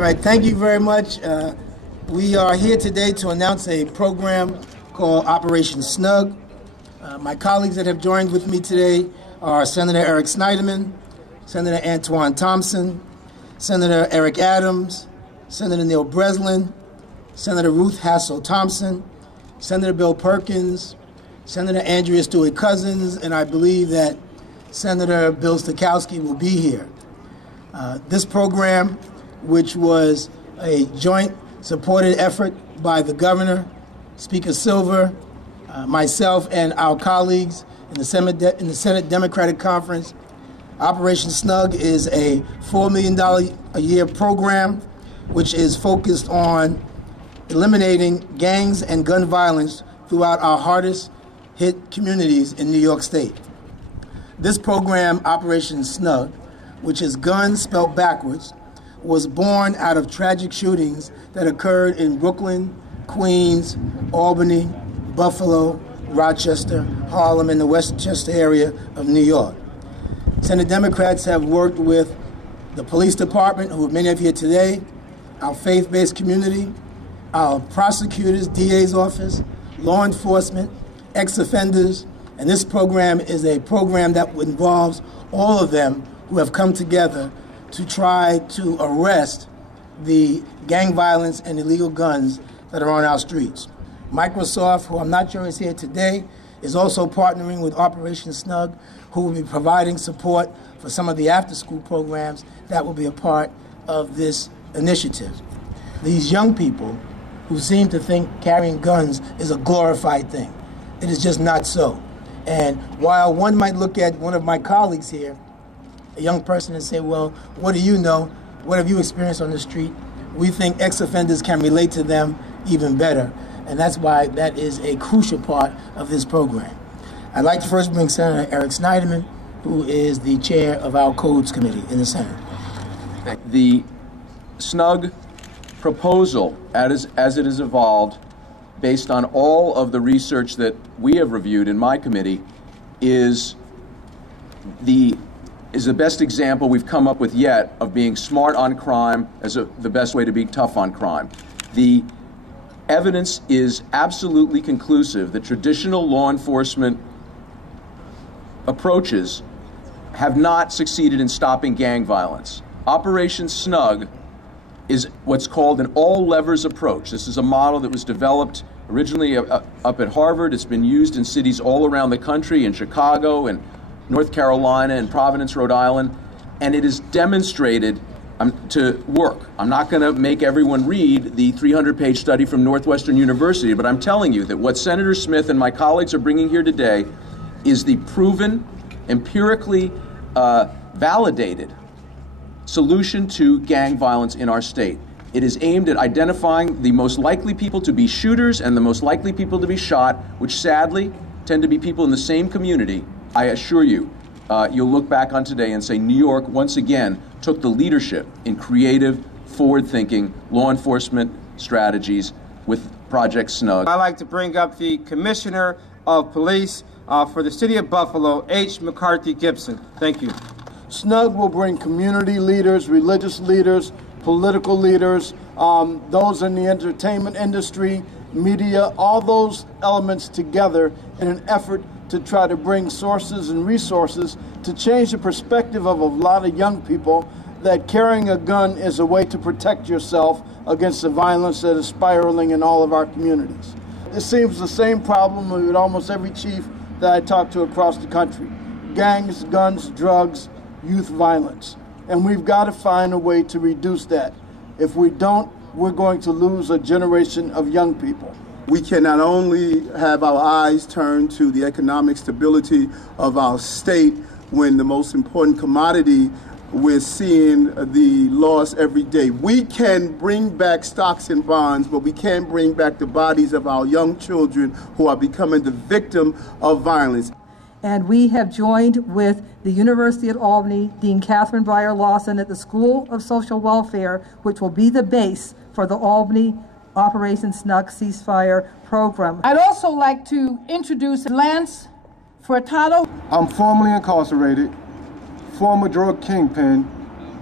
All right, thank you very much. We are here today to announce a program called Operation SNUG. My colleagues that have joined with me today are Senator Eric Snyderman, Senator Antoine Thompson, Senator Eric Adams, Senator Neil Breslin, Senator Ruth Hassel Thompson, Senator Bill Perkins, Senator Andrea Stewart Cousins, and I believe that Senator Bill Stokowski will be here. This program, which was a joint supported effort by the governor, Speaker Silver, myself, and our colleagues in the Senate Democratic Conference. Operation SNUG is a $4 million a year program which is focused on eliminating gangs and gun violence throughout our hardest hit communities in New York State. This program, Operation SNUG, which is guns spelled backwards, was born out of tragic shootings that occurred in Brooklyn, Queens, Albany, Buffalo, Rochester, Harlem, and the Westchester area of New York. Senate Democrats have worked with the police department, who many of you here today, our faith-based community, our prosecutors, DA's office, law enforcement, ex-offenders, and this program is a program that involves all of them who have come together to try to arrest the gang violence and illegal guns that are on our streets. Microsoft, who I'm not sure is here today, is also partnering with Operation SNUG, who will be providing support for some of the after-school programs that will be a part of this initiative. These young people who seem to think carrying guns is a glorified thing. It is just not so. And while one might look at one of my colleagues here, a young person, and say, well, what do you know? What have you experienced on the street? We think ex-offenders can relate to them even better. And that's why that is a crucial part of this program. I'd like to first bring Senator Eric Snyderman, who is the chair of our Codes Committee in the Senate. The SNUG proposal, as it has evolved, based on all of the research that we have reviewed in my committee, is the best example we've come up with yet of being smart on crime as the best way to be tough on crime. The evidence is absolutely conclusive that traditional law enforcement approaches have not succeeded in stopping gang violence. Operation SNUG is what's called an all-levers approach. This is a model that was developed originally up at Harvard. It's been used in cities all around the country, in Chicago and North Carolina and Providence, Rhode Island, and it is demonstrated to work. I'm not going to make everyone read the 300-page study from Northwestern University, but I'm telling you that what Senator Smith and my colleagues are bringing here today is the proven, empirically validated solution to gang violence in our state. It is aimed at identifying the most likely people to be shooters and the most likely people to be shot, which sadly tend to be people in the same community. I assure you, you'll look back on today and say New York once again took the leadership in creative, forward-thinking law enforcement strategies with Project SNUG. I'd like to bring up the Commissioner of Police for the City of Buffalo, H. McCarthy Gibson. Thank you. SNUG will bring community leaders, religious leaders, political leaders, those in the entertainment industry, media, all those elements together in an effort to try to bring sources and resources to change the perspective of a lot of young people that carrying a gun is a way to protect yourself against the violence that is spiraling in all of our communities. It seems the same problem with almost every chief that I talk to across the country. Gangs, guns, drugs, youth violence. And we've got to find a way to reduce that. If we don't, we're going to lose a generation of young people. We can not only have our eyes turned to the economic stability of our state when the most important commodity we're seeing the loss every day. We can bring back stocks and bonds, but we can't bring back the bodies of our young children who are becoming the victim of violence. And we have joined with the University of Albany, Dean Catherine Breyer Lawson at the School of Social Welfare, which will be the base for the Albany Operation SNUG ceasefire program. I'd also like to introduce Lance Furtado. I'm formerly incarcerated, former drug kingpin,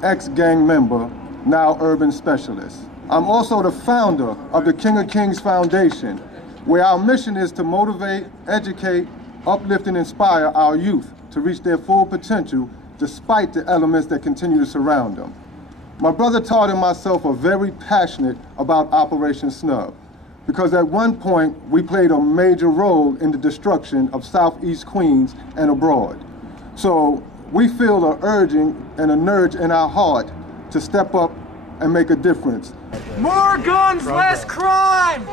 ex-gang member, now urban specialist. I'm also the founder of the King of Kings Foundation, where our mission is to motivate, educate, uplift, and inspire our youth to reach their full potential despite the elements that continue to surround them. My brother Todd and myself are very passionate about Operation SNUG because at one point we played a major role in the destruction of Southeast Queens and abroad. So we feel an urging and an urge in our heart to step up and make a difference. More guns, less crime!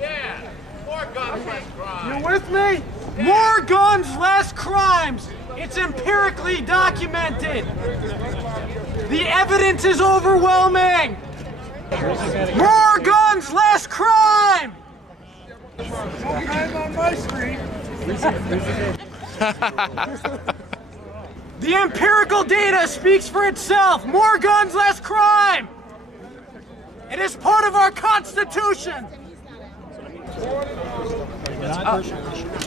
Yeah, more guns, less crime. You with me? More guns, less crimes! It's empirically documented! The evidence is overwhelming! More guns, less crime! I'm on my screen. The empirical data speaks for itself. More guns, less crime. It is part of our Constitution.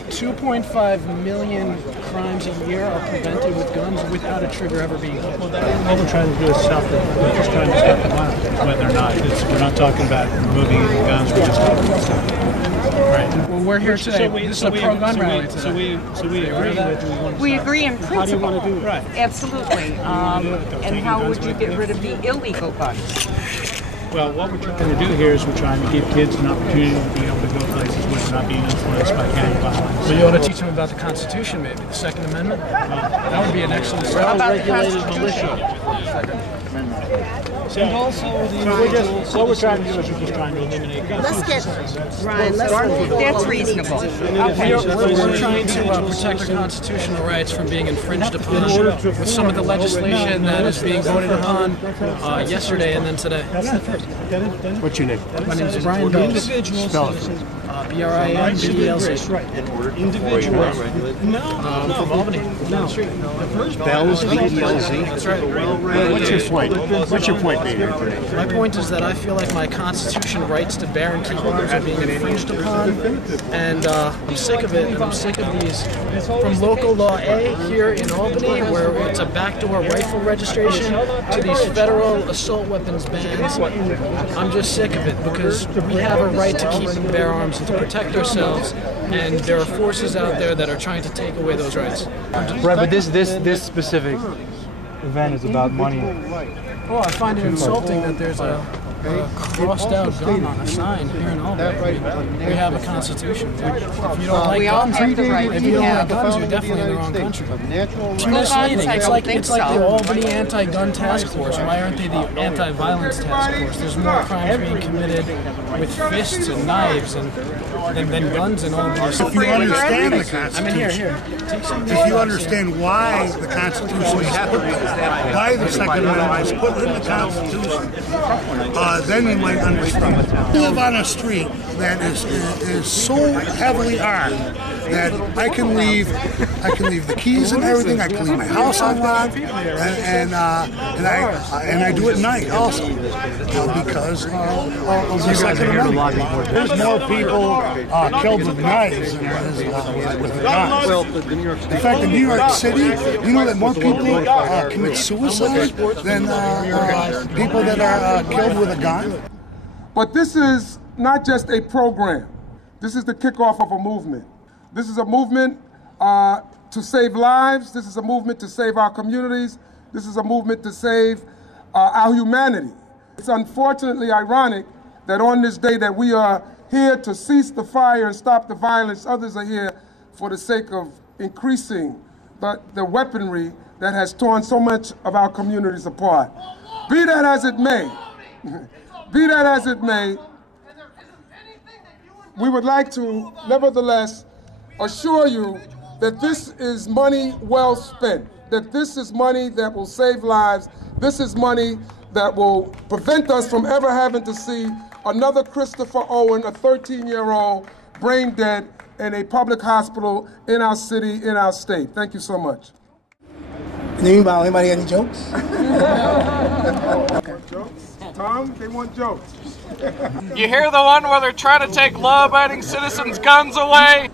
2.5 million crimes a year are prevented with guns without a trigger ever being hit. Well, all we're trying to do is stop the, we're just trying to stop the violence, whether or not we're not talking about removing guns, we're just talking about stopping them. Right. Well, we're here today. This is a pro-gun rally today. So we agree that we agree in principle. How do you want to do it? Right. Absolutely. And how would you get rid of the illegal guns? Well, what we're trying to do here is we're trying to give kids an opportunity to be able to go places where they're not being influenced by gang violence. So you want to teach them about the Constitution, maybe, the Second Amendment? That would be an excellent start. Regulated militia. And also, what we're trying to do is we're just trying to eliminate guns. Let's get Ryan. That's reasonable. We're trying to protect the constitutional rights from being infringed upon with some of the legislation that is being voted upon yesterday and then today. What's your name? My name is Brian Bells. Spell it. B-R-I-N-B-E-L-Z. Individuals. From Albany. Bells, B-E-L-Z. That's right. What's your point? What's your point being here today? My point is that I feel like my constitutional rights to bear and keep arms are being infringed upon, and I'm sick of it, and I'm sick of these, from local law A here in Albany, where it's a backdoor rifle registration, to these federal assault weapons bans. I'm just sick of it, because we have a right to keep and bear arms and to protect ourselves, and there are forces out there that are trying to take away those rights. Right, but this specific event is about money. Well, I find it insulting that there's a crossed out gun on a sign here in Albany. We have a constitution. If you don't like guns, you're definitely in the wrong country. It's misleading. It's like the Albany Anti-Gun Task Force. Why aren't they the Anti-Violence Task Force? There's more crimes being committed with fists and knives than guns in Albany. If you understand the Constitution, if you understand why the Constitution is put, why the Second Amendment was put in the Constitution, then you might understand. You live on a street that is so heavily armed that I can leave the keys and everything. I can leave my house unlocked, and I do it at night also because of the Second Amendment. There's more people killed with knives than there is with guns. In fact, in New York City, you know that more people commit suicide than people that are killed with a gun. But this is not just a program. This is the kickoff of a movement. This is a movement to save lives. This is a movement to save our communities. This is a movement to save our humanity. It's unfortunately ironic that on this day that we are here to cease the fire and stop the violence, others are here for the sake of increasing the weaponry that has torn so much of our communities apart. Be that as it may, we would like to nevertheless assure you that this is money well spent, that this is money that will save lives, this is money that will prevent us from ever having to see another Christopher Owen, a 13-year-old, brain dead in a public hospital in our city, in our state. Thank you so much. Anybody got any jokes? Jokes? Tom, they want jokes. You hear the one where they're trying to take law-abiding citizens' guns away?